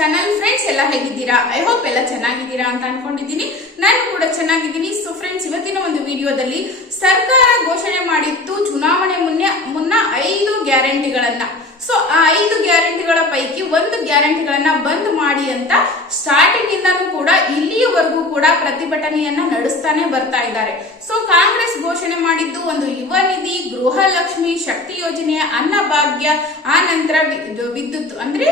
Channel friends ಎಲ್ಲ ಹೇಗಿದ್ದೀರಾ? I hope ಎಲ್ಲ ಚೆನ್ನಾಗಿದ್ದೀರಾ ಅಂತ ಅನ್ಕೊಂಡಿದ್ದೀನಿ. ನಾನು ಕೂಡ ಚೆನ್ನಾಗಿದ್ದೀನಿ. ಸೊ ಫ್ರೆಂಡ್ಸ್ ಇವತ್ತಿನ ಒಂದು ವಿಡಿಯೋದಲ್ಲಿ ಸರ್ಕಾರ ಘೋಷಣೆ ಮಾಡಿತ್ತು ಚುನಾವಣೆ ಮುನ್ನ ಮುನ್ನ ಐದು ಗ್ಯಾರಂಟಿಗಳನ್ನ. ಸೊ ಆ ಐದು ಗ್ಯಾರಂಟಿಗಳ ಪೈಕಿ ಒಂದು ಗ್ಯಾರಂಟಿಗಳನ್ನ ಬಂದ್ ಮಾಡಿ ಅಂತ ಸ್ಟಾರ್ಟಿಂಗ್ ಇಲ್ಲಿಯವರೆಗೂ ಕೂಡ ಪ್ರತಿಭಟನೆಯನ್ನ ನಡೆಸ್ತಾನೆ ಬರ್ತಾ ಇದ್ದಾರೆ. ಸೊ ಕಾಂಗ್ರೆಸ್ ಘೋಷಣೆ ಮಾಡಿದ್ದು ಒಂದು ಯುವ ನಿಧಿ ಗೃಹಲಕ್ಷ್ಮಿ ಶಕ್ತಿ ಯೋಜನೆ ಅನ್ನಭಾಗ್ಯ ಆ ನಂತರ ವಿದ್ಯುತ್ ಅಂದ್ರೆ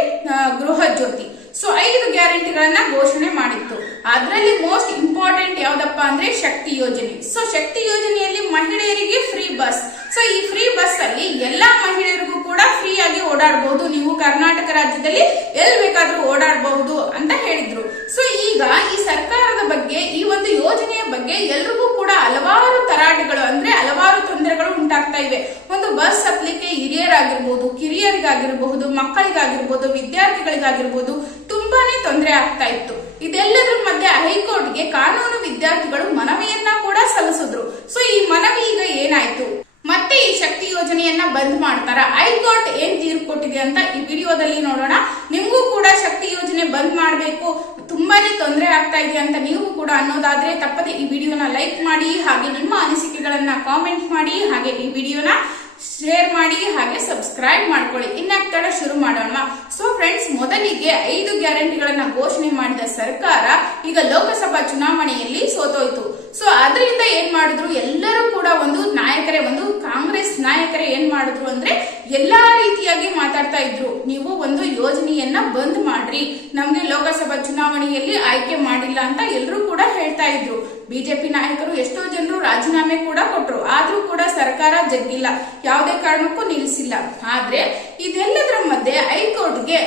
ಗೃಹ ಜ್ಯೋತಿ. ಸೊ ಐದು ಗ್ಯಾರಂಟಿಗಳನ್ನ ಘೋಷಣೆ ಮಾಡಿತ್ತು. ಅದರಲ್ಲಿ ಮೋಸ್ಟ್ ಇಂಪಾರ್ಟೆಂಟ್ ಯಾವ್ದಪ್ಪ ಅಂದ್ರೆ ಶಕ್ತಿ ಯೋಜನೆ. ಸೊ ಶಕ್ತಿ ಯೋಜನೆಯಲ್ಲಿ ಮಹಿಳೆಯರಿಗೆ ಫ್ರೀ ಬಸ್ ಸೊ ಈ ಫ್ರೀ ಬಸ್ ಅಲ್ಲಿ ಎಲ್ಲಾ ಮಹಿಳೆಯರಿಗೂ ಕೂಡ ಫ್ರೀ ಆಗಿ ಓಡಾಡಬಹುದು ನೀವು ಕರ್ನಾಟಕ ರಾಜ್ಯದಲ್ಲಿ ಎಲ್ಲಿ ಬೇಕಾದ್ರೂ ಓಡಾಡಬಹುದು ಅಂತ ಹೇಳಿದ್ರು ಸೊ ಈಗ ಈ ಸರ್ಕಾರದ ಬಗ್ಗೆ ಈ ಒಂದು ಯೋಜನೆಯ ಬಗ್ಗೆ ಎಲ್ರಿಗೂ ಕೂಡ ಹಲವಾರು ತರಾಟೆಗಳು ಅಂದ್ರೆ ಹಲವಾರು ತೊಂದರೆಗಳು ಉಂಟಾಗ್ತಾ ಇವೆ ಒಂದು ಹತ್ಲಿಕ್ಕೆ ಹಿರಿಯರಾಗಿರ್ಬೋದು, ಕಿರಿಯರಿಗಾಗಿರ್ಬಹುದು, ಮಕ್ಕಳಿಗಾಗಿರ್ಬೋದು, ವಿದ್ಯಾರ್ಥಿಗಳಿಗಾಗಿರ್ಬೋದು ತುಂಬಾನೇ ತೊಂದರೆ ಆಗ್ತಾ ಇತ್ತು. ಇದೆಲ್ಲದರ ಮಧ್ಯೆ ಹೈಕೋರ್ಟ್ಗೆ ಕಾನೂನು ವಿದ್ಯಾರ್ಥಿಗಳು ಮನವಿಯನ್ನ ಕೂಡ ಸಲ್ಲಿಸಿದ್ರು. ಸೊ ಈ ಮನವಿ ಈಗ ಏನಾಯ್ತು? ಮತ್ತೆ ಈ ಶಕ್ತಿ ಯೋಜನೆಯನ್ನ ಬಂದ್ ಮಾಡ್ತಾರ? ಹೈಕೋರ್ಟ್ ಏನ್ ತೀರ್ಪು ಕೊಟ್ಟಿದೆ ಅಂತ ಈ ವಿಡಿಯೋದಲ್ಲಿ ನೋಡೋಣ. ನಿಮಗೂ ಕೂಡ ಶಕ್ತಿ ಯೋಜನೆ ಬಂದ್ ಮಾಡಬೇಕು. ತುಂಬಾನೇ ತೊಂದರೆ ಆಗ್ತಾ ಇದೆ ಅಂತ ನೀವು ಕೂಡ ಅನ್ನೋದಾದ್ರೆ ತಪ್ಪದೆ ಈ ವಿಡಿಯೋನ ಲೈಕ್ ಮಾಡಿ, ಹಾಗೆ ನಿಮ್ಮ ಅನಿಸಿಕೆಗಳನ್ನ ಕಾಮೆಂಟ್ ಮಾಡಿ, ಹಾಗೆ ಈ ವಿಡಿಯೋನ ಶೇರ್ ಮಾಡಿ ಹಾಗೆ ಸಬ್ಸ್ಕ್ರೈಬ್ ಮಾಡ್ಕೊಳ್ಳಿ. ಇನ್ನಾಗ್ತಾಳ ಶುರು ಮಾಡೋಣ. ಸೊ ಫ್ರೆಂಡ್ಸ್ ಮೊದಲಿಗೆ ಐದು ಗ್ಯಾರಂಟಿಗಳನ್ನ ಘೋಷಣೆ ಮಾಡಿದ ಸರ್ಕಾರ ಈಗ ಲೋಕಸಭಾ ಚುನಾವಣೆಯಲ್ಲಿ ಸೋತೋಯ್ತು. ಸೊ ಅದರಿಂದ ಏನ್ ಮಾಡಿದ್ರು? ಎಲ್ಲರೂ ಕೂಡ ಒಂದು ನಾಯಕರೇ, ಒಂದು ಕಾಂಗ್ರೆಸ್ ನಾಯಕರೇ ಏನ್ ಮಾಡಿದ್ರು ಅಂದ್ರೆ ಎಲ್ಲಾ ರೀತಿಯಾಗಿ ಮಾತಾಡ್ತಾ ಇದ್ರು. ನೀವು ಒಂದು ಯೋಜನೆಯನ್ನ ಬಂದ್ ಮಾಡ್ರಿ. ನಮ್ಗೆ ಲೋಕಸಭಾ ಚುನಾವಣೆಯಲ್ಲಿ ಆಯ್ಕೆ ಮಾಡಿಲ್ಲ ಅಂತ ಎಲ್ಲರೂ ಕೂಡ ಹೇಳ್ತಾ ಇದ್ರು. ಬಿಜೆಪಿ ನಾಯಕರು ಎಷ್ಟೋ ಜನರು ರಾಜೀನಾಮೆ ಕೂಡ ಕೊಟ್ರು. ಆದ್ರೂ ಕೂಡ ಜಗ್ಗಿಲ್ಲ. ಯಾವುದೇ ಕಾರಣಕ್ಕೂ ನಿಲ್ಲಿಸಿಲ್ಲ. ಆದ್ರೆ ಇದೆಲ್ಲದರ ಮಧ್ಯೆ ಹೈಕೋರ್ಟ್ಗೆ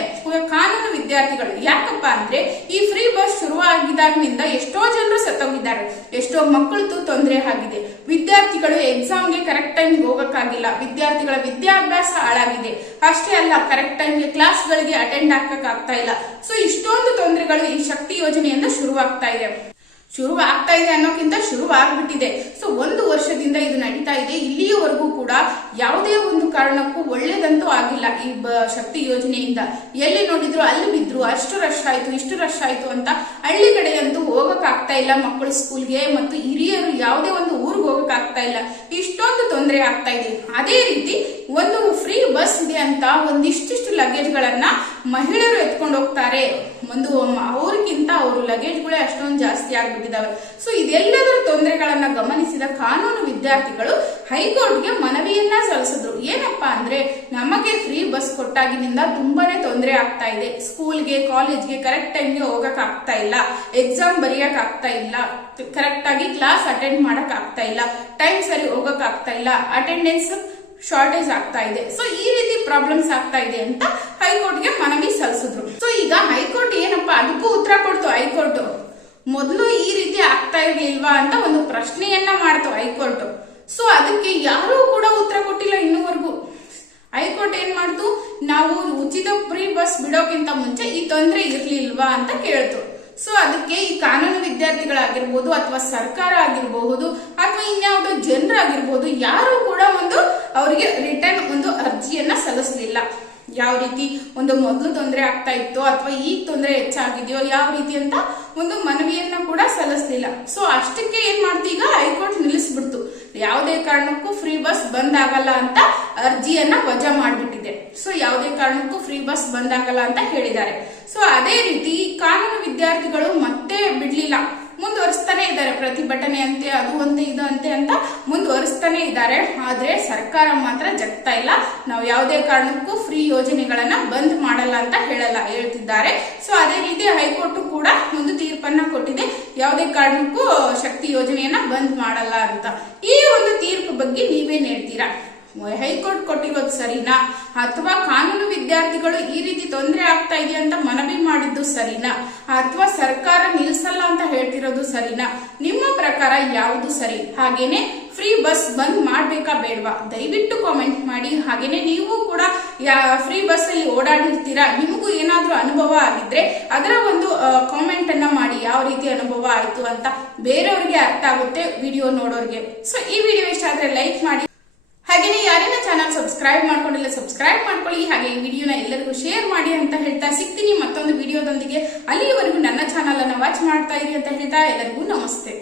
ಕಾನೂನು ವಿದ್ಯಾರ್ಥಿಗಳು ಯಾಕಪ್ಪ ಅಂದ್ರೆ ಈ ಫ್ರೀ ಬಸ್ ಶುರುವಾಗಿದಾಗಿನಿಂದ ಎಷ್ಟೋ ಜನರು ಸತ್ತೋಗಿದ್ದಾರೆ. ಎಷ್ಟೋ ಮಕ್ಕಳದು ತೊಂದರೆ ಆಗಿದೆ. ವಿದ್ಯಾರ್ಥಿಗಳು ಎಕ್ಸಾಮ್ಗೆ ಕರೆಕ್ಟ್ ಟೈಮ್ ಹೋಗಕ್ಕಾಗಿಲ್ಲ. ವಿದ್ಯಾರ್ಥಿಗಳ ವಿದ್ಯಾಭ್ಯಾಸ ಹಾಳಾಗಿದೆ. ಅಷ್ಟೇ ಅಲ್ಲ ಕರೆಕ್ಟ್ ಟೈಮ್ಗೆ ಕ್ಲಾಸ್ಗಳಿಗೆ ಅಟೆಂಡ್ ಆಗ್ತಾ ಇಲ್ಲ. ಸೊ ಇಷ್ಟೊಂದು ತೊಂದರೆಗಳು ಈ ಶಕ್ತಿ ಯೋಜನೆಯಿಂದ ಶುರುವಾಗ್ತಾ ಇದೆ. ಶುರು ಆಗ್ತಾ ಇದೆ ಅನ್ನೋಕ್ಕಿಂತ ಶುರು ಆಗ್ಬಿಟ್ಟಿದೆ ಸೊ ಒಂದು ವರ್ಷದಿಂದ ಇದು ನಡೀತಾ ಇದೆ, ಇಲ್ಲಿಯವರೆಗೂ ಕೂಡ ಯಾವುದೇ ಒಂದು ಕಾರಣಕ್ಕೂ ಒಳ್ಳೇದಂತೂ ಆಗಿಲ್ಲ ಈ ಶಕ್ತಿ ಯೋಜನೆಯಿಂದ. ಎಲ್ಲಿ ನೋಡಿದ್ರು ಅಲ್ಲಿ ಬಿದ್ರು, ಅಷ್ಟು ರಶ್ ಆಯ್ತು, ಇಷ್ಟು ರಶ್ ಆಯ್ತು ಅಂತ ಹಳ್ಳಿ ಕಡೆಯಂತೂ ಹೋಗಕ್ ಆಗ್ತಾ ಇಲ್ಲ ಮಕ್ಕಳು ಸ್ಕೂಲ್ಗೆ ಮತ್ತು ಹಿರಿಯರು ಯಾವುದೇ ಒಂದು ಊರಿಗೆ ಹೋಗಕ್ಕಾಗ್ತಾ ಇಲ್ಲ. ಇಷ್ಟೊಂದು ತೊಂದರೆ ಆಗ್ತಾ ಇದೆ. ಅದೇ ರೀತಿ ಒಂದು ಫ್ರೀ ಬಸ್ ಇದೆ ಅಂತ ಒಂದಿಷ್ಟಿಷ್ಟು ಲಗೇಜ್ಗಳನ್ನ ಮಹಿಳೆಯರು ಎತ್ಕೊಂಡು ಹೋಗ್ತಾರೆ. ಒಂದು ಅವ್ರಿಗಿಂತ ಅವರು ಲಗೇಜ್ಗಳೇ ಅಷ್ಟೊಂದು ಜಾಸ್ತಿ ಆಗ್ಬಿಟ್ಟಿದಾವೆ. ಸೊ ಇದೆಲ್ಲದರ ಗಮನಿಸಿದ ಕಾನೂನು ವಿದ್ಯಾರ್ಥಿಗಳು ಹೈಕೋರ್ಟ್ಗೆ ಮನವಿಯನ್ನ ಸಲ್ಲಿಸಿದ್ರು. ಏನಪ್ಪಾ ಅಂದ್ರೆ ನಮಗೆ ಫ್ರೀ ಬಸ್ ಕೊಟ್ಟಾಗಿನಿಂದ ತುಂಬಾನೇ ತೊಂದರೆ ಆಗ್ತಾ ಇದೆ. ಸ್ಕೂಲ್ಗೆ ಕಾಲೇಜ್ಗೆ ಕರೆಕ್ಟ್ ಟೈಮ್ಗೆ ಹೋಗಕ್ ಆಗ್ತಾ ಇಲ್ಲ. ಎಕ್ಸಾಮ್ ಬರೆಯಕ್ ಆಗ್ತಾ ಇಲ್ಲ. ಕರೆಕ್ಟ್ ಆಗಿ ಕ್ಲಾಸ್ ಅಟೆಂಡ್ ಮಾಡಕ್ ಆಗ್ತಾ ಇಲ್ಲ. ಟೈಮ್ ಸರಿ ಹೋಗಕ್ ಆಗ್ತಾ ಇಲ್ಲ. ಅಟೆಂಡೆನ್ಸ್ ಶಾರ್ಟೇಜ್ ಆಗ್ತಾ ಇದೆ. ಸೊ ಈ ರೀತಿ ಪ್ರಾಬ್ಲಮ್ಸ್ ಆಗ್ತಾ ಇದೆ ಅಂತ ಹೈಕೋರ್ಟ್ಗೆ ಮನವಿ ಸಲ್ಲಿಸಿದ್ರು. ಸೊ ಈಗ ಹೈಕೋರ್ಟ್ ಏನಪ್ಪಾ, ಅದಕ್ಕೂ ಉತ್ತರ ಕೊಡ್ತು ಹೈಕೋರ್ಟ್. ಮೊದಲು ಈ ರೀತಿ ಆಗ್ತಾ ಇರ್ಲಿಲ್ವಾ ಅಂತ ಒಂದು ಪ್ರಶ್ನೆಯನ್ನ ಮಾಡ್ತು ಹೈಕೋರ್ಟ್. ಸೊ ಅದಕ್ಕೆ ಯಾರೂ ಕೂಡ ಉತ್ತರ ಕೊಟ್ಟಿಲ್ಲ ಇನ್ನೂವರೆಗೂ. ಹೈಕೋರ್ಟ್ ಏನ್ ಮಾಡ್ತು? ನಾವು ಉಚಿತ ಫ್ರೀ ಬಸ್ ಬಿಡೋಕ್ಕಿಂತ ಮುಂಚೆ ಈ ತೊಂದರೆ ಇರ್ಲಿಲ್ವಾ ಅಂತ ಕೇಳ್ತು. ಸೊ ಅದಕ್ಕೆ ಈ ಕಾನೂನು ವಿದ್ಯಾರ್ಥಿಗಳಾಗಿರ್ಬೋದು ಅಥವಾ ಸರ್ಕಾರ ಆಗಿರಬಹುದು ಅಥವಾ ಇನ್ಯಾವುದೋ ಜನರಾಗಿರ್ಬೋದು ಯಾರು ಕೂಡ ಒಂದು ಅವರಿಗೆ ರಿಟರ್ನ್ ಒಂದು ಅರ್ಜಿಯನ್ನ ಸಲ್ಲಿಸಲಿಲ್ಲ. ಯಾವ ರೀತಿ ಒಂದು ಮೊದಲು ತೊಂದರೆ ಆಗ್ತಾ ಇತ್ತು ಅಥವಾ ಈಗ ತೊಂದರೆ ಹೆಚ್ಚಾಗಿದೆಯೋ ಯಾವ ರೀತಿ ಅಂತ ಒಂದು ಮನವಿಯನ್ನ ಕೂಡ ಸಲ್ಲಿಸಲಿಲ್ಲ. ಸೊ ಅಷ್ಟಕ್ಕೆ ಏನ್ ಮಾಡ್ತು? ಈಗ ಹೈಕೋರ್ಟ್ ನಿಲ್ಲಿಸ್ಬಿಡ್ತು. ಯಾವುದೇ ಕಾರಣಕ್ಕೂ ಫ್ರೀ ಬಸ್ ಬಂದ್ ಆಗಲ್ಲ ಅಂತ ಅರ್ಜಿಯನ್ನ ವಜಾ ಮಾಡಿಬಿಟ್ಟಿದೆ. ಸೊ ಯಾವುದೇ ಕಾರಣಕ್ಕೂ ಫ್ರೀ ಬಸ್ ಬಂದ್ ಆಗಲ್ಲ ಅಂತ ಹೇಳಿದ್ದಾರೆ. ಸೊ ಅದೇ ರೀತಿ ಕಾನೂನು ವಿದ್ಯಾರ್ಥಿಗಳು ಮತ್ತೆ ಬಿಡ್ಲಿಲ್ಲ. ಮುಂದುವರಿಸ್ತಾನೆ ಇದ್ದಾರೆ ಪ್ರತಿಭಟನೆ ಅಂತೆ, ಅದು ಅಂತೆ, ಇದು ಅಂತೆ ಅಂತ ಇದ್ದಾರೆ. ಆದ್ರೆ ಸರ್ಕಾರ ಮಾತ್ರ ಜಗ್ತಾ ಇಲ್ಲ. ನಾವು ಯಾವುದೇ ಕಾರಣಕ್ಕೂ ಫ್ರೀ ಯೋಜನೆಗಳನ್ನ ಬಂದ್ ಮಾಡಲ್ಲ ಅಂತ ಹೇಳಲ್ಲ, ಹೇಳ್ತಿದ್ದಾರೆ. ಸೊ ಅದೇ ರೀತಿ ಹೈಕೋರ್ಟ್ ಕೂಡ ಒಂದು ತೀರ್ಪನ್ನ ಕೊಟ್ಟಿದೆ. ಯಾವುದೇ ಕಾರಣಕ್ಕೂ ಶಕ್ತಿ ಯೋಜನೆಯನ್ನ ಬಂದ್ ಮಾಡಲ್ಲ ಅಂತ. ಈ ಒಂದು ತೀರ್ಪು ಬಗ್ಗೆ ನೀವೇನ್ ಹೇಳ್ತೀರಾ? ಹೈಕೋರ್ಟ್ ಕೊಟ್ಟಿರೋದು ಸರಿನಾ? ಅಥವಾ ಕಾನೂನು ವಿದ್ಯಾರ್ಥಿಗಳು ಈ ರೀತಿ ತೊಂದರೆ ಆಗ್ತಾ ಇದೆ ಅಂತ ಮನವಿ ಮಾಡಿದ್ದು ಸರಿನಾ? ಅಥವಾ ಸರ್ಕಾರ ನಿಲ್ಸಲ್ಲ ಅಂತ ಹೇಳ್ತಿರೋದು ಸರಿನಾ? ನಿಮ್ಮ ಪ್ರಕಾರ ಯಾವುದು ಸರಿ? ಹಾಗೇನೆ ಫ್ರೀ ಬಸ್ ಬಂದ್ ಮಾಡ್ಬೇಕಾ ಬೇಡವಾ? ದಯವಿಟ್ಟು ಕಾಮೆಂಟ್ ಮಾಡಿ. ಹಾಗೇನೆ ನೀವು ಕೂಡ ಫ್ರೀ ಬಸ್ ಅಲ್ಲಿ ಓಡಾಡಿರ್ತೀರಾ? ನಿಮಗೂ ಏನಾದ್ರೂ ಅನುಭವ ಆಗಿದ್ರೆ ಅದರ ಒಂದು ಕಾಮೆಂಟ್ ಅನ್ನ ಮಾಡಿ. ಯಾವ ರೀತಿ ಅನುಭವ ಆಯ್ತು ಅಂತ ಬೇರೆಯವ್ರಿಗೆ ಅರ್ಥ ಆಗುತ್ತೆ ವಿಡಿಯೋ ನೋಡೋರಿಗೆ. ಸೊ ಈ ವಿಡಿಯೋ ಇಷ್ಟ ಆದ್ರೆ ಲೈಕ್ ಮಾಡಿ. ಹಾಗೆಯೇ ಯಾರೇನ ಚಾನಲ್ ಸಬ್ಸ್ಕ್ರೈಬ್ ಮಾಡ್ಕೊಂಡಿಲ್ಲ ಸಬ್ಸ್ಕ್ರೈಬ್ ಮಾಡ್ಕೊಳ್ಳಿ. ಹಾಗೆ ಈ ವಿಡಿಯೋನ ಎಲ್ಲರಿಗೂ ಶೇರ್ ಮಾಡಿ ಅಂತ ಹೇಳ್ತಾ ಸಿಗ್ತೀನಿ. ಮತ್ತೊಂದು ವಿಡಿಯೋದೊಂದಿಗೆ ಅಲ್ಲಿಯವರೆಗೂ ನನ್ನ ಚಾನಲ್ ಅನ್ನ ವಾಚ್ ಮಾಡ್ತಾ ಇರಿ ಅಂತ ಹೇಳ್ತಾ ಎಲ್ಲರಿಗೂ ನಮಸ್ತೆ.